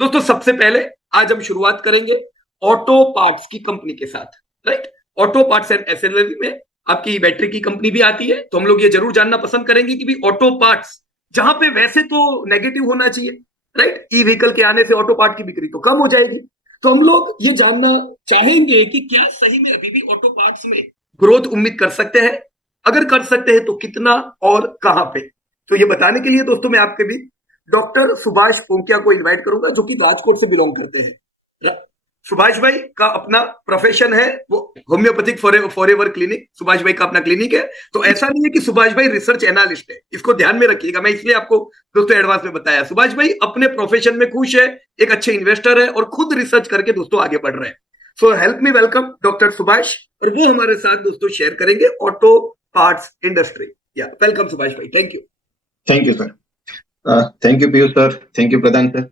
दोस्तों सबसे पहले आज हम शुरुआत करेंगे ऑटो पार्ट्स की कंपनी के साथ, right. Auto parts and accessory में आपकी बैटरी की कंपनी भी आती है, तो हम लोग ये जरूर जानना पसंद करेंगे कि भी ऑटो पार्ट्स, जहां पे वैसे तो नेगेटिव होना चाहिए, राइट, ई व्हीकल के आने से ऑटो पार्ट की बिक्री तो कम हो जाएगी। तो हम लोग ये जानना चाहेंगे कि क्या सही में अभी भी ऑटो पार्ट्स में ग्रोथ उम्मीद कर सकते हैं, अगर कर सकते हैं तो कितना और कहां पे। तो ये बताने के लिए दोस्तों मैं आपके भी डॉक्टर सुभाष पोंकिया को इनवाइट करूंगा, जो कि राजकोट से बिलोंग करते हैं। सुभाष भाई का अपना प्रोफेशन है वो होम्योपैथिक फॉरएवर क्लिनिक, सुभाष भाई का अपना क्लिनिक है। तो ऐसा नहीं है कि सुभाष भाई रिसर्च एनालिस्ट है, इसको ध्यान में रखिएगा, मैं इसलिए आपको दोस्तों एडवांस में बताया। सुभाष भाई अपने प्रोफेशन में खुश है, एक अच्छे इन्वेस्टर है और खुद रिसर्च करके दोस्तों आगे बढ़ रहे हैं। So help me welcome doctor Subhash, और वो हमारे साथ दोस्तों शेयर करेंगे ऑटो पार्ट्स इंडस्ट्री। या वेलकम सुभाष भाई, thank you. Thank you sir. Thank you Piyush sir, thank you Pradhan sir.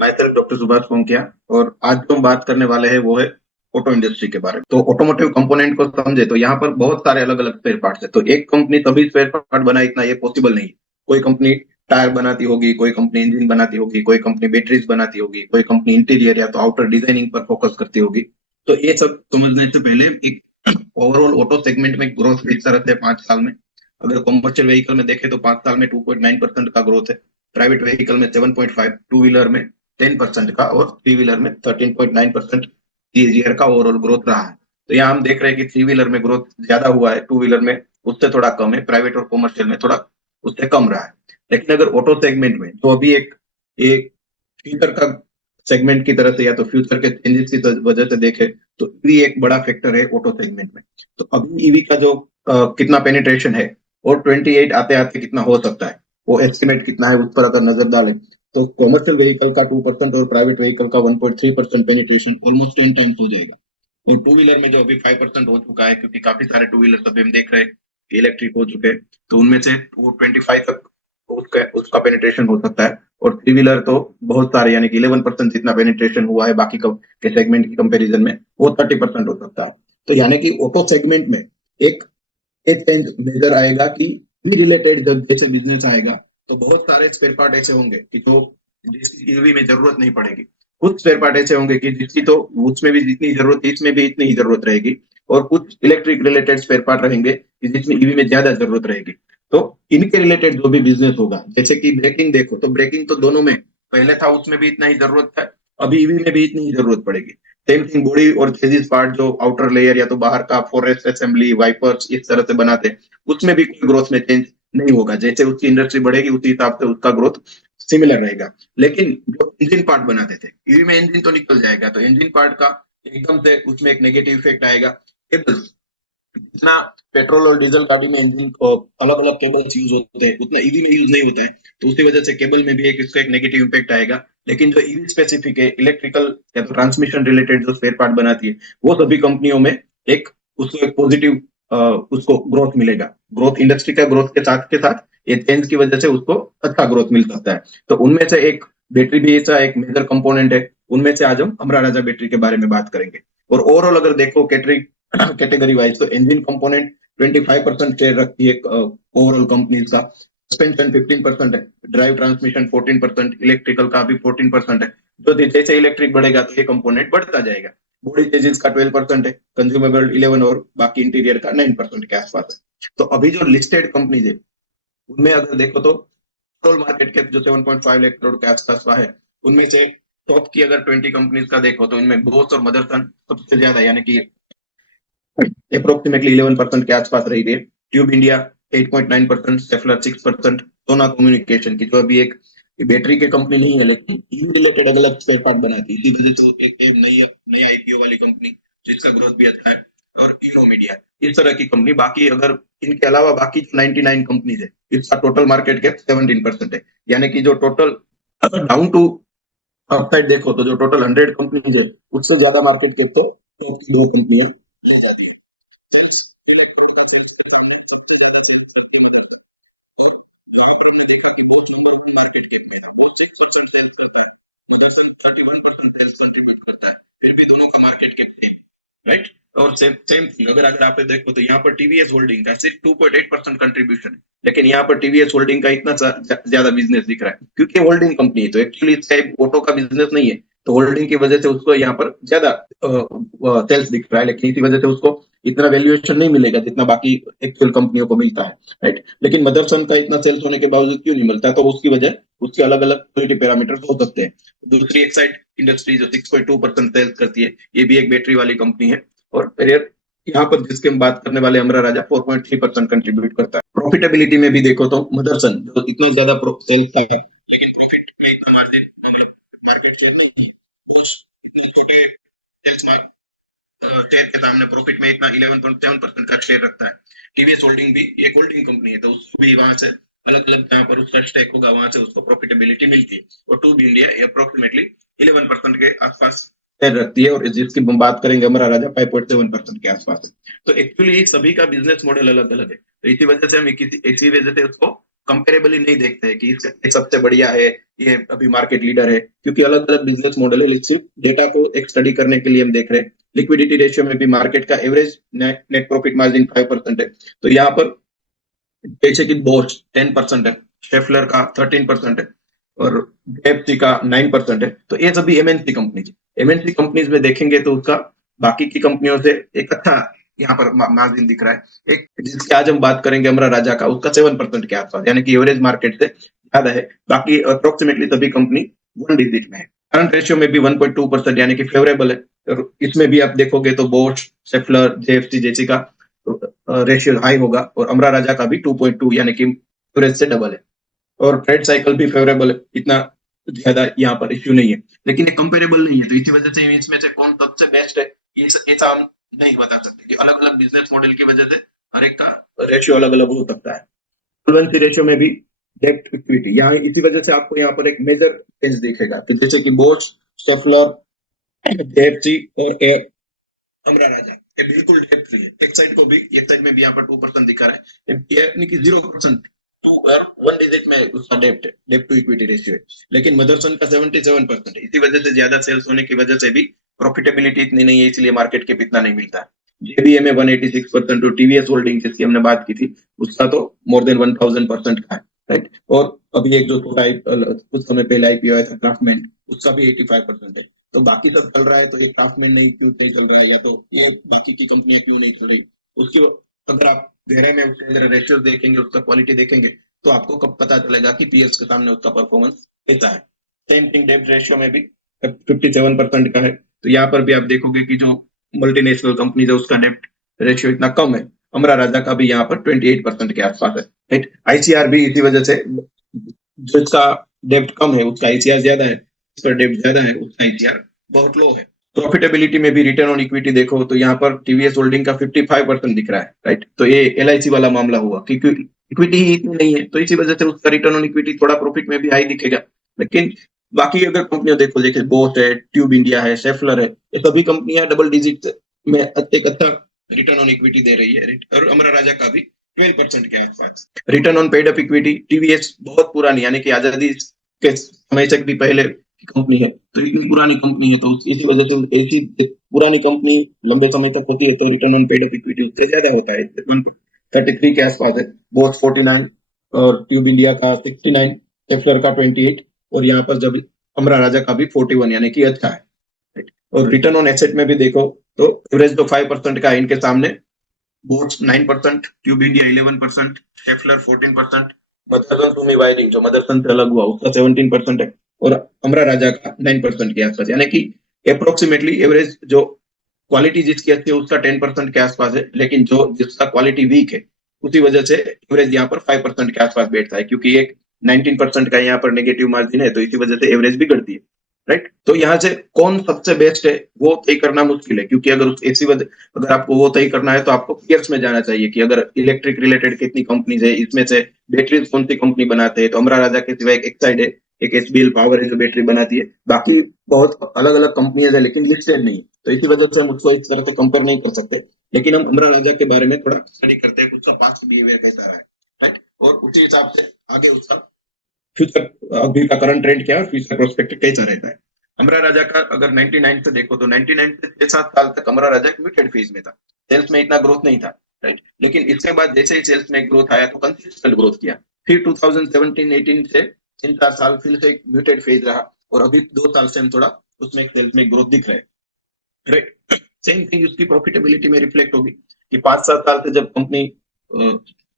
मैं सर डॉक्टर सुभाष पोंकिया, और आज जो हम बात करने वाले हैं वो है ऑटो इंडस्ट्री के बारे में। तो ऑटोमोटिव कंपोनेंट को समझे तो यहाँ पर बहुत सारे अलग अलग स्पेयर पार्ट्स है। तो एक कंपनी सभी स्पेयर पार्ट बनाए इतना ये पॉसिबल नहीं है। कोई कंपनी टायर बनाती होगी, कोई कंपनी इंजन बनाती होगी, कोई कंपनी बैटरीज बनाती होगी, कोई कंपनी इंटीरियर या तो आउटर डिजाइनिंग पर फोकस करती होगी। तो ये सब समझने से पहले एक ओवरऑल ऑटो सेगमेंट में ग्रोथ किस तरह से 5 साल में, अगर कॉमर्शियल व्हीकल में देखें तो 5 साल में 2.9% का ग्रोथ है, प्राइवेट व्हीकल में 7.5, टू व्हीलर में 10% का, और थ्री व्हीलर में 13.9% ईयर का ओवरऑल ग्रोथ रहा है। तो यहाँ हम देख रहे हैं कि थ्री व्हीलर में ग्रोथ ज्यादा हुआ है, टू व्हीलर में उससे थोड़ा कम है, प्राइवेट और कॉमर्शियल में थोड़ा उससे कम रहा है। लेकिन अगर ऑटो सेगमेंट में तो अभी एक एक फ्यूचर का सेगमेंट की तरह से या तो फ्यूचर के चेंजेस की वजह से देखे तो ईवी एक बड़ा फैक्टर है ऑटो सेगमेंट में। तो अभी ईवी का जो कितना पेनिट्रेशन है और 28 आते आते कितना हो सकता है, वो एस्टिमेट कितना है उस पर अगर नजर डालें तो कॉमर्शियल व्हीकल का 2% और प्राइवेट व्हीकल का 1.3% पेनिट्रेशन ऑलमोस्ट 10 टाइम्स हो जाएगा। और टू व्हीलर में जो अभी 5% हो चुका है, क्योंकि काफी सारे टू व्हीलर अभी हम देख रहे हैं इलेक्ट्रिक हो चुके हैं, तो उनमें से वो 25 तक उसका उसका पेनिट्रेशन हो सकता है। और थ्री व्हीलर तो बहुत सारे, यानी कि 11% जितना पेनिट्रेशन हुआ है बाकी के सेगमेंट की कंपेरिजन में, वो 30% हो सकता है। तो यानी कि ऑटो सेगमेंट में एक एक चेंज मेजर आएगा कि रिलेटेड जब जैसे बिजनेस आएगा तो बहुत सारे स्पेयर पार्ट ऐसे होंगे कि जो जिसकी ईवी में जरूरत नहीं पड़ेगी। कुछ स्पेयर पार्ट ऐसे होंगे कि जिसकी तो उसमें भी जितनी जरूरत थी इसमें भी इतनी ही जरूरत रहेगी, और कुछ इलेक्ट्रिक रिलेटेड स्पेयर पार्ट रहेंगे कि जिसमें ईवी में ज्यादा जरूरत रहेगी। तो इनके रिलेटेड जो भी बिजनेस होगा, जैसे कि ब्रेकिंग देखो तो ब्रेकिंग तो दोनों में पहले था, उसमें भी इतना ही जरूरत है, अभी ईवी में भी इतनी ही जरूरत पड़ेगी। सेम थिंग बॉडी और चेजिस पार्ट जो आउटर लेयर या तो बाहर का फॉरेस्ट असेंबली वाइपर्स इस तरह से बनाते हैं, उसमें भी कोई ग्रोथ में चेंज नहीं होगा। जैसे उसकी इंडस्ट्री बढ़ेगी उसी हिसाब से उसका ग्रोथ सिमिलर रहेगा। लेकिन जो इंजन पार्ट बनाते थे, ईवी में इंजन तो निकल जाएगा, तो इंजन पार्ट का एकदम से उसमें एक नेगेटिव इफेक्ट आएगा। केबल्स, जितना पेट्रोल और डीजल गाड़ी में इंजन को अलग अलग केबल्स यूज होते हैं उतना ईवी में यूज नहीं होते हैं, तो उसकी वजह से केबल में भी एक इसका एक नेगेटिव इम्पैक्ट आएगा। लेकिन जो ईवी स्पेसिफिक है, इलेक्ट्रिकल या तो ट्रांसमिशन रिलेटेड जो स्पेयर पार्ट बनाती है, वो सभी कंपनियों में एक उसको एक पॉजिटिव उसको ग्रोथ मिलेगा। ग्रोथ इंडस्ट्री का ग्रोथ के साथ ये चेंज की वजह से उसको अच्छा ग्रोथ मिल सकता है। तो उनमें से एक बैटरी भी ऐसा एक मेजर कंपोनेंट है। उनमें से आज हम अमरा राजा बैटरी के बारे में बात करेंगे। और ओवरऑल अगर देखो कैटेगरी वाइज, तो इंजन कंपोनेंट 25% शेयर रखती है ओवरऑल कंपनीज का, सस्पेंशन 15% है, ड्राइव ट्रांसमिशन 14%, इलेक्ट्रिकल का भी 14% है। तो जैसे इलेक्ट्रिक बढ़ेगा तो ये कंपोनेंट बढ़ता जाएगा। बॉडी चेजिस का 12% है, कंज्यूमेबल 11, और बाकी इंटीरियर का 9% के आसपास है। तो अभी जो लिस्टेड कंपनीज है उनमें अगर देखो तो टोटल मार्केट कैप जो 7.5 लाख करोड़ के आसपास का है, उनमें से टॉप की अगर 20 कंपनीज का देखो तो इनमें बोस और मदरसन सबसे ज्यादा, यानी कि अप्रोक्सीमेटली 11% के आसपास रही थी। ट्यूब इंडिया 8.9%, सेफलर 6%, सोना कम्युनिकेशन की जो अभी एक बैटरी की कंपनी नहीं है लेकिन इन रिलेटेड अलग अलग स्पेयर पार्ट बनाती है, इसी वजह से एक नई आईपीओ वाली कंपनी जिसका ग्रोथ भी अच्छा है, और इनो मीडिया, इस तरह की कंपनी। बाकी अगर इनके अलावा बाकी 99 कंपनीज है, इसका टोटल मार्केट कैप 17% है। यानी कि जो टोटल डाउन टू अपसाइड देखो तो जो टोटल 100 कंपनीज है उससे ज्यादा मार्केट कैप तो टॉप की दो कंपनियां ले जाती है। सेल्स, इलेक्ट्रॉनिक का सेल्स के सामने सबसे ज्यादा सेल्स करती है। हमने देखा कि बहुत सुंदर अपनी मार्केट कैप में था, वो 6% सेल्स करता है, मदरसन 31% सेल्स कंट्रीब्यूट करता है, फिर भी दोनों का मार्केट कैप है, राइट। और सेम सेम थिंग अगर अगर आप देखो तो यहाँ पर टीवीएस होल्डिंग का सिर्फ 2.8% कंट्रीब्यूशन है, लेकिन यहाँ पर टीवीएस होल्डिंग का इतना ज्यादा बिजनेस दिख रहा है क्योंकि होल्डिंग कंपनी है, तो एक्चुअली इसका ऑटो का बिजनेस नहीं है, तो होल्डिंग की वजह से उसको यहाँ पर ज्यादा सेल्स दिख रहा है, लेकिन इसी वजह से उसको इतना वैल्यूएशन नहीं मिलेगा जितना बाकी एक्चुअल कंपनियों को मिलता है, राइट। लेकिन मदरसन का इतना सेल्स होने के बावजूद क्यों नहीं मिलता, तो उसकी वजह उसके अलग अलग क्वालिटी पैरामीटर्स हो सकते हैं। दूसरी एक साइड इंडस्ट्री जो 6.2% सेल्स करती है, ये भी एक बैटरी वाली कंपनी है, और फिर यहाँ पर जिसके हम बात करने वाले अमरा राजा 4.3% कंट्रीब्यूट करता है। प्रॉफिटेबिलिटी में भी देखो तो मदरसन जो इतना ज्यादा सेल्स का है, लेकिन प्रॉफिट में इतना मार्जिन मतलब मार्केट शेयर नहीं है, उस इतने छोटे सेल्स शेयर के सामने प्रॉफिट में इतना 11.7% का शेयर रखता है। टीवीएस होल्डिंग भी एक होल्डिंग कंपनी है, तो उसको भी वहां से अलग अलग जहां पर उसका स्टेक होगा वहां से उसको प्रॉफिटेबिलिटी मिलती है, और टू बी इंडिया अप्रोक्सीमेटली 11% के आसपास शेयर रखती है, और जिसकी हम बात करेंगे अमरा राजा 5.7% के आसपास है। तो एक्चुअली सभी का बिजनेस मॉडल अलग अलग है, तो इसी वजह से हम इसी वजह से उसको कंपेरेबली नहीं देखते हैं कि ये सबसे बढ़िया है, ये अभी मार्केट लीडर है, क्योंकि अलग अलग बिजनेस मॉडल है। सिर्फ डेटा को एक स्टडी करने के लिए हम देख रहे हैं। लिक्विडिटी रेशियो में भी मार्केट का एवरेज नेट प्रॉफिट मार्जिन 5% है, तो यहाँ पर जैसे कि बोश 10% है, शेफलर का 13% है, और डेप्सी का 9% है, तो ये सभी एमएनसी कंपनीज। एमएनसी कंपनीज में देखेंगे तो उसका बाकी की कंपनियों से एक अच्छा यहाँ पर मार्जिन दिख रहा है। एक जिसकी आज हम बात करेंगे अमरा राजा का, उसका 7% के आसपास, यानी कि एवरेज मार्केट से ज्यादा है। बाकी अप्रोक्सीमेटली सभी कंपनी 1 डिजिट में है। करंट रेशियो में भी 1.2% यानी कि फेवरेबल है। और इसमें भी आप देखोगे तो बोश, शेफलर, जेएफसी जैसी का रेशियो हाई होगा, और अमरा राजा का भी 2.2 यानी कि एवरेज से डबल है। और ट्रेड साइकिल भी फेवरेबल है, इतना ज्यादा यहाँ पर इश्यू नहीं है, लेकिन ये कंपेरेबल नहीं है, तो इसी वजह से इसमें से कौन सबसे बेस्ट है ऐसा हम नहीं बता सकते, कि अलग अलग बिजनेस मॉडल की वजह से हर एक का रेशियो अलग अलग हो सकता है। सॉल्वेंसी रेशियो में भी डेब्ट इक्विटी, यहाँ इसी वजह से आपको यहाँ पर एक मेजर चेंज दिखेगा, तो जैसे कि बोश, शेफलर, जेएफसी और अमरा राजा, ये बिल्कुल डेट फ्री है। एक साइड में भी यहाँ पर 2% दिखा रहा है, यानी कि 0% टू और 1 डिजिट में उसका डेप्ट टू इक्विटी रेशियो है। लेकिन मदरसन का 77% है, इसी वजह से ज्यादा सेल्स होने की वजह से भी प्रॉफिटेबिलिटी इतनी नहीं है, इसलिए मार्केट कैप इतना नहीं मिलता है। जेबीए में 186%, तो टीवीएस होल्डिंग जिसकी हमने बात की थी उसका तो मोर देन 1000% का है, राइट। और अभी एक जो छोटा कुछ समय पहले आईपीओ आया था क्राफ्टमैन, उसका भी 85% है। तो बाकी सब चल रहा है, तो ये क्राफ्टमैन नहीं क्यों नहीं चल रहा है, या तो वो बाकी की कंपनियां क्यों नहीं चल रही है, उसके अगर आप गहरे में उसके अंदर रेशियो देखेंगे, उसका क्वालिटी देखेंगे, तो आपको कब पता चलेगा कि पीएस के सामने उसका परफॉर्मेंस कैसा है। सेम थिंग डेब्ट रेशियो में भी 57% का है, तो यहाँ पर भी आप देखोगे कि जो मल्टीनेशनल कंपनीज है उसका डेब्ट रेशियो इतना कम है। अमरा राजा का भी यहाँ पर 28% के आसपास है, राइट। आईसीआर भी इसी वजह से, जिसका डेब्ट कम है उसका आईसीआर ज्यादा है, जिसका डेब्ट ज्यादा है उसका आईसीआर बहुत लो है। प्रॉफिटेबिलिटी में भी रिटर्न ऑन इक्विटी देखो तो यहाँ पर टीवीएस होल्डिंग का 55% दिख रहा है, राइट। तो ये एलआईसी वाला मामला हुआ, क्योंकि इक्विटी ही इतनी नहीं है, तो इसी वजह से उसका रिटर्न ऑन इक्विटी थोड़ा प्रॉफिट में भी हाई दिखेगा। लेकिन बाकी अगर कंपनियां देखो, जैसे बोट है, ट्यूब इंडिया है, शेफलर है, ये सभी कंपनियां डबल डिजिट में एक अच्छा रिटर्न ऑन इक्विटी दे रही है, और अमरा राजा का भी 12% के आसपास। Return on paid up equity, TVS बहुत पुरानी यानी कि आजादी के समय से भी पहले की कंपनी है, तो इतनी पुरानी कंपनी है, तो इसी वजह से ऐसी पुरानी कंपनी लंबे समय तक होती है, तो return on paid up equity उससे ज्यादा होता है, 33 के आसपास है। बोट 49, और ट्यूब इंडिया का 69, शेफलर का 28, और यहाँ पर जब अमरा राजा का भी 41 यानी कि अच्छा है, right? और रिटर्न ऑन एसेट में भी देखो तो एवरेज तो 5% का है इनके सामने। बोट्स 9%, tube India 11%, Schaeffler 14%, Motherson Sumi wiring जो मदरसन से अलग हुआ उसका 17% है, और अमरा राजा का 9% के आसपास, यानी कि अप्रोक्सीमेटली एवरेज जो क्वालिटी जिसकी अच्छी है उसका 10% के आसपास है, लेकिन जो जिसका क्वालिटी वीक है उसी वजह से एवरेज यहाँ पर 5% के आसपास बैठता है, क्योंकि एक 19% का यहाँ पर नेगेटिव मार्जिन है, तो इसी वजह से एवरेज बिगड़ती है, राइट। तो यहाँ से कौन सबसे बेस्ट है वो तय करना मुश्किल है, क्योंकि अगर ऐसी वजह अगर आपको वो तय करना है तो आपको पीयर्स में जाना चाहिए कि अगर इलेक्ट्रिक रिलेटेड कितनी कंपनीज है, इसमें से बैटरीज कौन सी कंपनी बनाते हैं, तो अमरा राजा के सिवाय एक साइड है, एक एसबीएल पावर है जो बैटरी बनाती है, बाकी बहुत अलग अलग कंपनियां है लेकिन लिस्टेड नहीं, तो इसी वजह से हम उसको इस तरह से कंपेयर नहीं कर सकते। लेकिन हम अमरा राजा के बारे में थोड़ा स्टडी करते हैं, उसका पास्ट बिहेवियर कैसा रहा है, राइट, और उसी हिसाब से आगे उसका फ्यूचर अभी का करंट ट्रेंड क्या है और फ्यूचर प्रोस्पेक्ट कैसा रहता है। अमरा राजा का अगर 99 से देखो तो 99 से 6-7 साल तक अमरा राजा एक म्यूटेड फेज में था, सेल्स में इतना ग्रोथ नहीं था, राइट। लेकिन इसके बाद जैसे ही सेल्स में ग्रोथ आया तो कंसिस्टेंट ग्रोथ किया। फिर 2017-18 से 3-4 साल फिर से एक म्यूटेड फेज रहा, और अभी 2 साल से हम थोड़ा उसमें सेल्स में ग्रोथ दिख रहे हैं, राइट। सेम थिंग उसकी प्रॉफिटेबिलिटी में रिफ्लेक्ट होगी कि 5-7 साल से जब कंपनी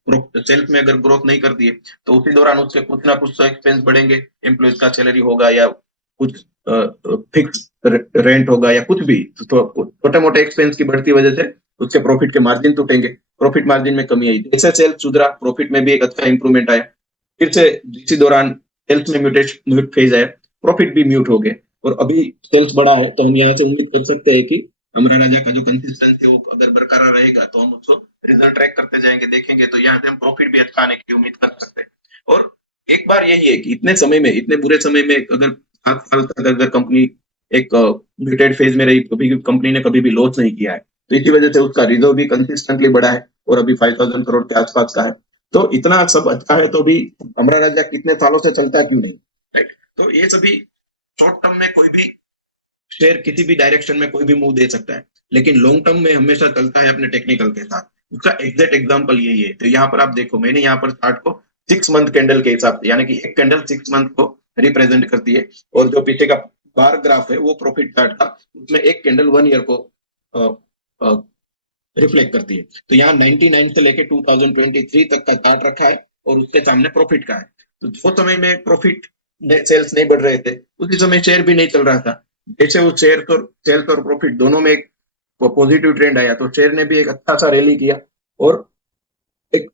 सेल्स में अगर ग्रोथ नहीं करती है तो उसी दौरान उसके कुछ ना कुछ तो एक्सपेंस बढ़ेंगे, एम्प्लॉयज का सैलरी होगा या कुछ फिक्स रेंट होगा या कुछ भी, तो छोटे मोटे एक्सपेंस की बढ़ती वजह से उसके प्रॉफिट के मार्जिन टूटेंगे, प्रॉफिट मार्जिन में कमी आई। जैसे सेल्स सुधरा, प्रॉफिट में भी एक अच्छा इंप्रूवमेंट आया। फिर से इसी दौरान सेल्स में म्यूट फेज आया, प्रॉफिट भी म्यूट हो गए, और अभी सेल्स बढ़ा है, तो हम यहाँ से उम्मीद कर सकते हैं कि अमरा राजा का जो कंसिस्टेंसी वो अगर बरकरार रहेगा तो हम उसको रिजल्ट ट्रैक करते जाएंगे, देखेंगे, तो यहाँ से हम प्रॉफिट भी अच्छा आने की उम्मीद कर सकते हैं। और एक बार यही है कि इतने समय में, इतने बुरे समय में अगर 7 साल तक अगर कंपनी एक म्यूटेड फेज में रही, कभी कंपनी ने कभी भी लॉस नहीं किया है, तो इसी वजह से उसका रिजर्व भी कंसिस्टेंटली बढ़ा है और अभी 5,000 करोड़ के आसपास का है। तो इतना सब अच्छा है, तो भी अमरा राजा कितने सालों से चलता है, क्यों नहीं, राइट। तो ये सभी शॉर्ट टर्म में कोई भी शेयर किसी भी डायरेक्शन में कोई भी मूव दे सकता है, लेकिन लॉन्ग टर्म में हमेशा चलता है अपने टेक्निकल के साथ। उसका एग्जैक्ट एग्जांपल यही है। तो यहाँ पर आप देखो, मैंने यहाँ पर चार्ट को 6 मंथ कैंडल के हिसाब से, यानी कि एक कैंडल 6 मंथ को रिप्रेजेंट करती है, और जो पीछे का बार ग्राफ है वो प्रॉफिट चार्ट था, उसमें एक कैंडल 1 ईयर को रिफ्लेक्ट करती है। तो यहाँ 99 से लेके 2023 तक का चार्ट रखा है, और उसके सामने प्रॉफिट का है। तो जो समय में प्रॉफिट सेल्स नहीं बढ़ रहे थे, उसी समय शेयर भी नहीं चल रहा था। जैसे वो सेल्स और प्रॉफिट दोनों में एक पॉजिटिव ट्रेंड आया, तो शेयर ने भी एक अच्छा सा रैली किया, और एक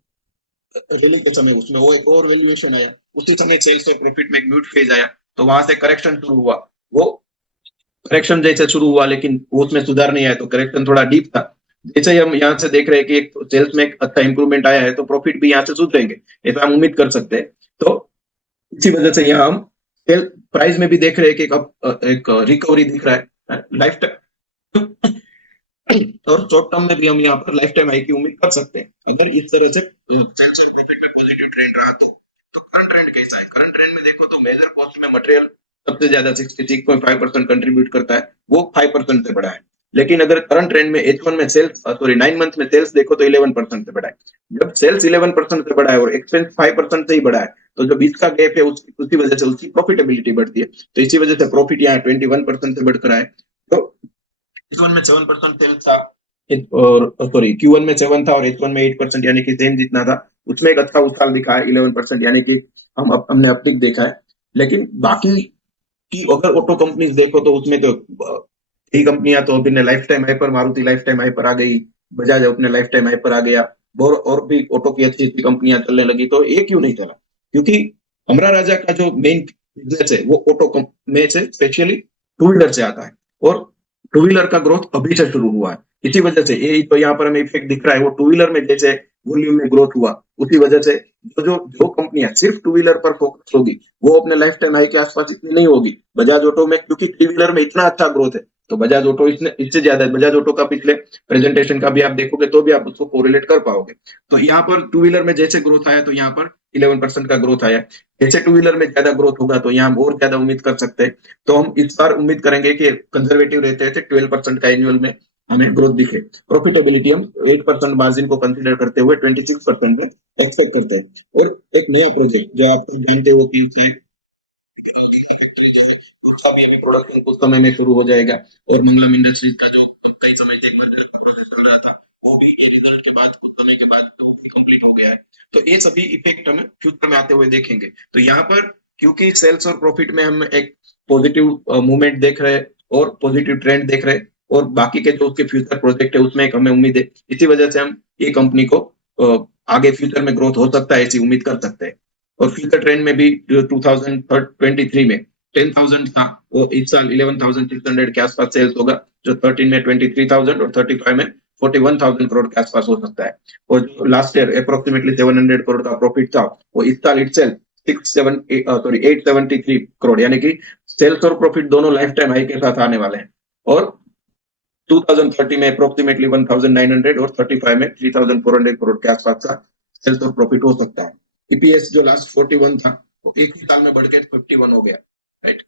रैली के समय उसमें वो एक और वैल्यूएशन आया, उसी समय सेल्स और प्रॉफिट में एक म्यूट फेज आया, तो वहां से करेक्शन शुरू हुआ। वो करेक्शन जैसे शुरू हुआ, लेकिन वो उसमें सुधार नहीं आया, तो करेक्शन थोड़ा डीप था। जैसे ही हम यहाँ से देख रहे हैं कि एक सेल्स में एक अच्छा इंप्रूवमेंट आया है, तो प्रॉफिट भी यहाँ से सुधरेंगे, ऐसा हम उम्मीद कर सकते हैं। तो इसी वजह से यहाँ हम सेल प्राइस में भी देख रहे हैं कि एक रिकवरी दिख रहा है लाइफ टाइम, और शॉर्ट टर्म में भी हम यहाँ पर लाइफ टाइम हाई की उम्मीद कर सकते हैं, अगर इस तरह से सेल्स और प्रॉफिट में पॉजिटिव ट्रेंड रहा तो करंट ट्रेंड कैसा है? करंट ट्रेंड में देखो तो मेजर कॉस्ट में मटेरियल सबसे ज्यादा 66.5% कंट्रीब्यूट करता है, वो 5% से बढ़ा है। लेकिन अगर करंट ट्रेंड में H1 में सेल्स, सॉरी 9 मंथ में सेल्स देखो तो 11% से बढ़ा है। जब सेल्स 11% से बढ़ा है और एक्सपेंस 5% से ही बढ़ा है, तो जो बीच का गैप है उसी वजह से उसकी प्रॉफिटेबिलिटी बढ़ती है। तो इसी वजह से प्रॉफिट यहाँ 21% से बढ़कर आए। तो H1 में 7% सेल्स था, और सॉरी Q1 में 7 था और H1 में 8%, यानी कि सेम जितना था। उसमें एक अच्छा उछाल दिखा है 11%, यानी कि हमने अपटिक देखा है। लेकिन बाकी की अगर ऑटो कंपनीज देखो तो उसमें तो कई कंपनियां तो अभी लाइफ टाइम हाई पर, मारुति लाइफ टाइम हाई पर आ गई, बजाज अपने लाइफ टाइम हाई पर आ गया, और भी ऑटो की अच्छी अच्छी कंपनियां चलने लगी। तो ये क्यों नहीं चला? क्योंकि अमरा राजा का जो मेन बिजनेस है वो ऑटो में से स्पेशली टू व्हीलर से आता है, और टू व्हीलर का ग्रोथ अभी से शुरू हुआ है। इसी वजह से ये तो यहाँ पर हमें इफेक्ट दिख रहा है, वो टू व्हीलर में जैसे वॉल्यूम में ग्रोथ हुआ, उसी वजह से जो कंपनियां सिर्फ टू व्हीलर पर फोकस होगी वो अपने लाइफ टाइम हाई के आसपास इतनी नहीं होगी। बजाज ऑटो में क्योंकि थ्री व्हीलर में इतना अच्छा ग्रोथ है, तो बजाज ऑटो इससे ज्यादा है। बजाज ऑटो का पिछले प्रेजेंटेशन का भी आप देखोगे तो भी आप उसको कोरिलेट कर पाओगे। तो यहाँ पर टू व्हीलर में जैसे ग्रोथ आया, तो यहाँ पर 11% का ग्रोथ आया। जैसे टू व्हीलर में ज्यादा ग्रोथ होगा तो यहाँ और ज्यादा उम्मीद कर सकते हैं। तो हम इस बार उम्मीद करेंगे कि कंजर्वेटिव रहते हैं 12% का एनुअल में हमें ग्रोथ दिखे। प्रॉफिटेबिलिटी हम 8% मार्जिन को कंसिडर करते हुए 26% में एक्सपेक्ट करते हैं। और एक नया प्रोजेक्ट जो आप जानते हो कि उसका भी अभी प्रोडक्शन कुछ समय में शुरू हो जाएगा, और मंगलम इंडस्ट्रीज का जो कई समय तक प्रोसेस चल रहा था वो भी ये रिजल्ट के बाद कुछ समय के बाद तो कंप्लीट हो गया है। तो ये सभी इफेक्ट हमें फ्यूचर में आते हुए देखेंगे। तो यहाँ पर क्योंकि सेल्स और प्रॉफिट में हम एक पॉजिटिव मूवमेंट देख रहे हैं और पॉजिटिव ट्रेंड देख रहे हैं, और बाकी के जो उसके फ्यूचर प्रोजेक्ट है उसमें एक हमें उम्मीद है, इसी वजह से हम ये कंपनी को आगे फ्यूचर में ग्रोथ हो सकता है ऐसी उम्मीद कर सकते हैं। और फ्यूचर ट्रेंड में भी 2023 में 10,000 था, वो इस साल 11,600 के आसपास सेल्स होगा, जो 13 में 23,000 और 35 में 41,000 करोड़ के आसपास हो सकता है। और जो लास्ट ईयर अप्रोक्सीमेटली 700 करोड़ का प्रॉफिट था, वो इस साल इटसेल्फ 873 करोड़, यानी कि सेल्स और प्रॉफिट दोनों लाइफ टाइम हाई के साथ आने वाले हैं। और 2030 में अप्रोक्सीमेटली 1,900 और 35 में 3,400 करोड़ के आसपास का सेल्स और प्रॉफिट हो सकता है। ईपीएस जो लास्ट 41 था वो एक ही साल में बढ़ के 51 हो गया, राइट।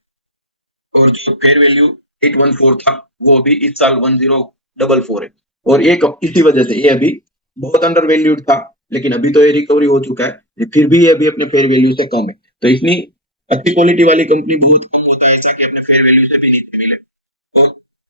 और जो फेयर वैल्यू 814 था वो अभी इस साल 1044 है। और ये इसी वजह से ये अभी बहुत अंडर वैल्यूड था, लेकिन अभी तो ये रिकवरी हो चुका है, फिर भी ये अभी अपने फेयर वैल्यू से कम है। तो इतनी अच्छी क्वालिटी वाली कंपनी बहुत कम होता है ऐसा कि अपने फेयर वैल्यू से भी नीचे मिले। और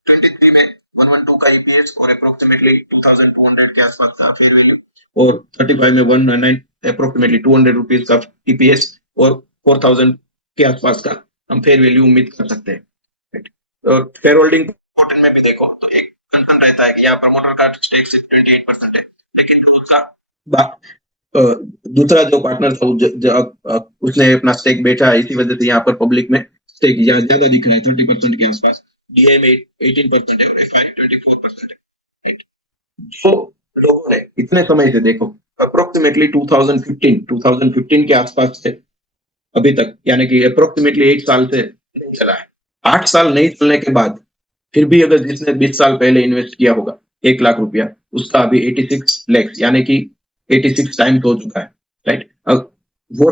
23 में 112 का ईपीएस और अप्रोक्सीमेटली 2200 के आसपास का फेयर वैल्यू, और 35 में 199 अप्रोक्सीमेटली 200 रुपीज का ईपीएस और 4000 के आसपास का हम फेयर वैल्यू उम्मीद कर सकते हैं। Right? और शेयर होल्डिंग पैटर्न में भी देखो तो एक कंसर्न रहता है कि यहाँ प्रमोटर का स्टेक 28% है, लेकिन दूसरा जो पार्टनर था उसने अपना स्टेक बेचा, इसी वजह से यहाँ पर पब्लिक में स्टेक ज्यादा दिख रहा है, 30% के आसपास। डीआई में 18% है और एफआई 24% है। जो लोगों ने इतने समय से देखो अप्रोक्सीमेटली 2015 के आसपास से अभी तक, यानी कि अप्रोक्सीमेटली 8 साल से नहीं चला है। 8 साल नहीं चलने के बाद फिर भी अगर जिसने 20 साल पहले इन्वेस्ट किया होगा 1 लाख रुपया, उसका अभी 86 लाख यानी कि 86 टाइम्स हो चुका है। राइट, वो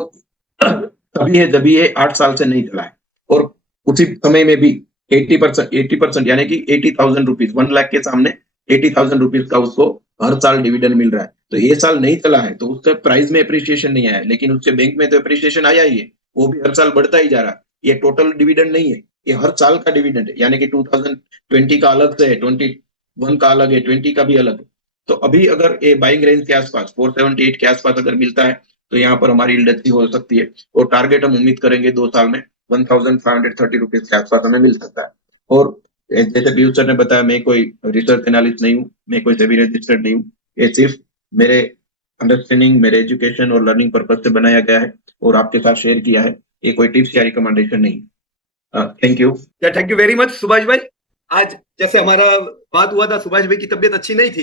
तभी है जब ये 8 साल से नहीं चला है। और उसी समय में भी 80% यानी कि 80,000 रुपीज, 1 लाख के सामने 80,000 रुपीज का उसको हर साल डिविडेंड मिल रहा है। तो ये साल नहीं चला है तो उसका प्राइस में अप्रिसिएशन नहीं आया, लेकिन उसके बैंक में तो अप्रिसिएशन आया ही है, वो भी हर साल बढ़ता ही जा रहा है। ये टोटल डिविडेंड नहीं है, ये हर साल का डिविडेंड है, यानी कि 2020 का अलग से है, 21 का अलग है, 20 का भी अलग है। तो अभी अगर ये बाइंग रेंज के आसपास 478 के आसपास अगर मिलता है तो यहाँ पर हमारी यील्ड अच्छी हो सकती है। और टारगेट हम उम्मीद करेंगे 2 साल में 1530 रुपीज के आसपास हमें मिल सकता है। और जैसे पीयूष सर ने बताया, मैं कोई रिसर्च एनालिस्ट नहीं हूँ, मैं कोई सेबी रजिस्टर्ड नहीं हूँ, ये सिर्फ मेरे अंडरस्टैंडिंग, मेरे एजुकेशन और लर्निंग पर्पज से बनाया गया है और आपके साथ शेयर किया है। ये कोई टिप्स या रिकमेंडेशन नहीं। Thank you. Thank you very much Subhash भाई। आज जैसे हमारा बात हुआ था, सुभाष भाई की तबीयत अच्छी नहीं थी,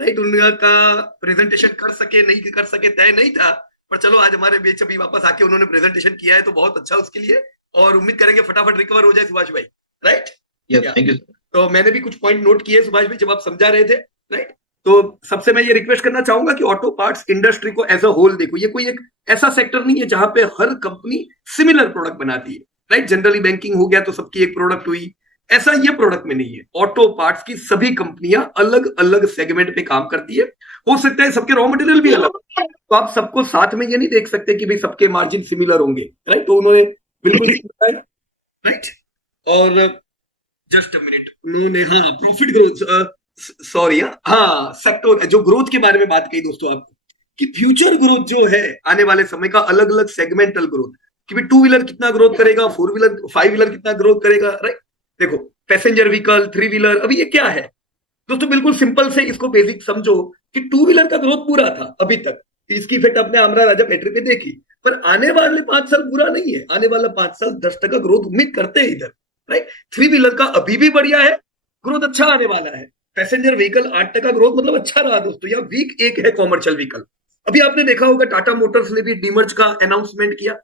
राइट, उनका प्रेजेंटेशन कर सके नहीं कर सके तय नहीं था, पर चलो आज हमारे बीच अभी वापस आके उन्होंने प्रेजेंटेशन किया है तो बहुत अच्छा उसके लिए, और उम्मीद करेंगे फटाफट रिकवर हो जाए सुभाष भाई। Right, thank you. तो मैंने भी कुछ पॉइंट नोट किए सुभाष भाई जब आप समझा रहे थे। राइट, तो सबसे मैं ये रिक्वेस्ट करना चाहूंगा कि ऑटो पार्ट्स इंडस्ट्री को एज अ होल देखो, ये कोई एक ऐसा सेक्टर नहीं है जहां पे हर कंपनी सिमिलर प्रोडक्ट बनाती है। राइट, जनरली बैंकिंग हो गया तो सबकी एक प्रोडक्ट हुई, ऐसा ये प्रोडक्ट में नहीं है। ऑटो पार्ट्स की सभी कंपनियां अलग अलग सेगमेंट पे काम करती है। हो सकता है सबके रॉ मटेरियल भी अलग, तो आप सबको साथ में ये नहीं देख सकते कि भाई सबके मार्जिन सिमिलर होंगे। राइट, तो उन्होंने बिल्कुल बताया। राइट, और जस्ट अ मिनट, उन्होंने हाँ प्रॉफिट ग्रोथ, सॉरी हाँ सेक्टर जो ग्रोथ के बारे में बात कही दोस्तों आपको, कि फ्यूचर ग्रोथ जो है आने वाले समय का, अलग अलग सेगमेंटल ग्रोथ, कि भाई 2 व्हीलर कितना ग्रोथ करेगा, 4 व्हीलर 5 व्हीलर कितना ग्रोथ करेगा। राइट, देखो पैसेंजर व्हीकल, 3 व्हीलर, अभी ये क्या है दोस्तों, बिल्कुल सिंपल से इसको बेसिक समझो कि 2 व्हीलर का ग्रोथ पूरा था अभी तक, इसकी इफेक्ट आपने आमरा राजा बैटरी पे देखी, पर आने वाले 5 साल बुरा नहीं है, आने वाला 5 साल 10% ग्रोथ उम्मीद करते हैं इधर। राइट, 3 व्हीलर का अभी भी बढ़िया है, ग्रोथ अच्छा आने वाला है। पैसेंजर व्हीकल 8% ग्रोथ मतलब अच्छा रहा दोस्तों, या वीक एक है कॉमर्शियल व्हीकल। अभी आपने देखा होगा टाटा मोटर्स ने भी डीमर्ज का अनाउंसमेंट किया,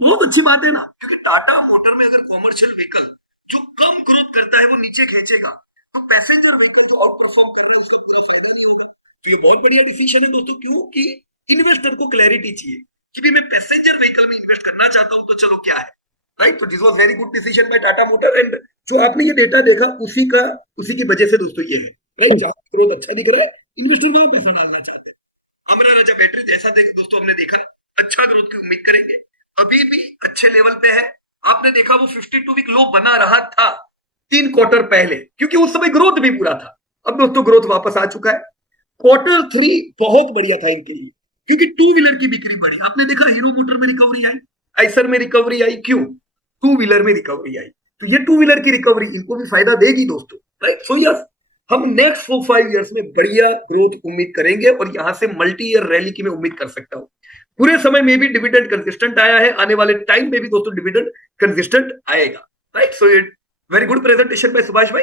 बहुत अच्छी बात है ना, क्योंकि टाटा मोटर में अगर कॉमर्शियल व्हीकल जो कम ग्रोथ करता है वो नीचे खींचेगा, तो पैसेंजर व्हीकल जो आउट परफॉर्म कर रहा है उसको पूरा फायदा नहीं होगा। तो ये बहुत बढ़िया डिसीजन है दोस्तों, क्योंकि इन्वेस्टर को क्लैरिटी चाहिए कि भी मैं पैसेंजर व्हीकल में इन्वेस्ट करना चाहता हूं तो चलो क्या है। राइट, तो this was very good decision by Tata motor, and जो आपने ये डेटा देखा उसी की वजह से दोस्तों ये है। राइट, जहां ग्रोथ अच्छा दिख रहा है इन्वेस्टर वहां पैसा डालना चाहते हैं। अमरा राजा बैटरी जैसा दोस्तों हमने देखा, अच्छा ग्रोथ की उम्मीद करेंगे, अभी भी अच्छे लेवल पे है। आपने देखा वो 52 वीक लो बना रहा था 3 क्वार्टर पहले, क्योंकि उस समय ग्रोथ भी पूरा था। अब दोस्तों ग्रोथ वापस आ चुका है। क्वार्टर 3 बहुत बढ़िया था इनके लिए, क्योंकि 2 व्हीलर की बिक्री बढ़ी। आपने देखा हीरो मोटर में रिकवरी आई, आइसर में रिकवरी आई, क्यों? 2 व्हीलर में रिकवरी आई, तो ये 2 व्हीलर की रिकवरी इनको भी फायदा देगी दोस्तों। राइट, सो यस, हम नेक्स्ट 4-5 इयर्स में बढ़िया ग्रोथ उम्मीद करेंगे, और यहां से मल्टी ईयर रैली की मैं उम्मीद कर सकता हूं। पूरे समय में भी डिविडेंड कंसिस्टेंट आया है, आने वाले टाइम में भी दोस्तों डिविडेंड कंसिस्टेंट आएगा। Right, so it very good presentation by Subhash भाई।